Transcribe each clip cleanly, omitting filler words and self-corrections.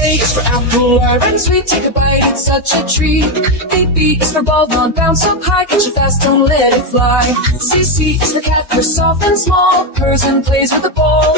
A is for apple, orange, sweet, take a bite, it's such a treat. B is for ball, long, bounce up high, catch it fast, don't let it fly. C is for cat, they're soft and small, purrs and plays with the ball.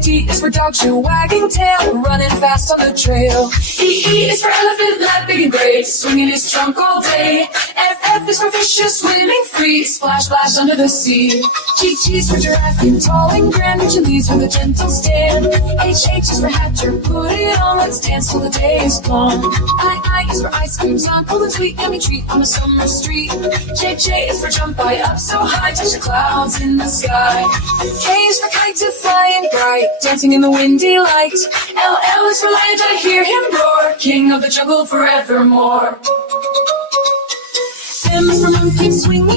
D is for dog, shoe, wagging tail, running fast on the trail. E is for elephant, lap, big and great, swinging his trunk all day. F is for fish, swimming free, splash, splash under the sea. G is for giraffe, tall and grand, reaching leaves with a gentle stand. H is for hatcher, put it on, let's dance till the day is gone. I is for ice cream, sun, cold and sweet, yummy treat on the summer street. J is for jump high, up so high, touch the clouds in the sky. K is for kite to flying bright, dancing in the windy light. L is for lion, I hear him roar, king of the jungle forevermore. M is for monkey swinging.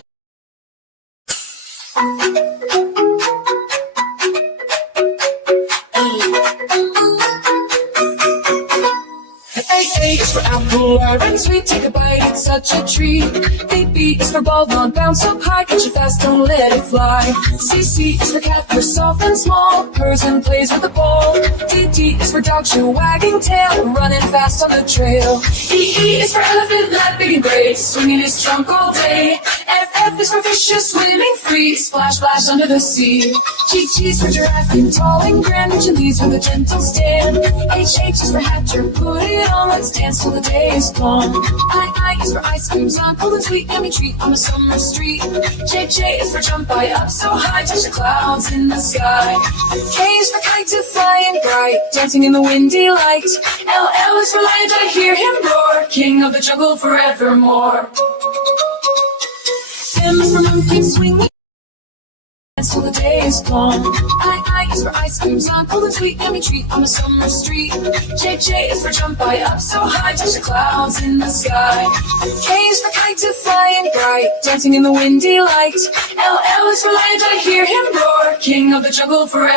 A is for apple, orange, sweet, take a bite, it's such a treat. B is for ball, long, bounce up high, catch it fast, don't let it fly. C is for cat, they're soft and small, purrs and plays with the ball. D is for dog, shoe, wagging tail, running fast on the trail. E is for elephant, lap, big and great, swinging his trunk all day. F is for fish, swimming free, splash, splash under the sea. G is for giraffe, tall and grand, reaching leaves with a gentle stand. H is for hatcher, put it on, let's dance till the day is gone. I is for ice cream, sun, cold and sweet, yummy treat on the summer street. J is for jump high, up so high, touch the clouds in the sky. K is for kite to flying bright, dancing in the windy light. L is for lion, I hear him roar, king of the jungle forevermore. M is for monkey swinging, dance till the day is gone. I is for ice cream, sun, cold and sweet, yummy treat on the summer street. J is for jump high, up so high, touch the clouds in the sky. K is for kite to flying bright, dancing in the windy light. L is for lion, I hear him roar, king of the jungle forever.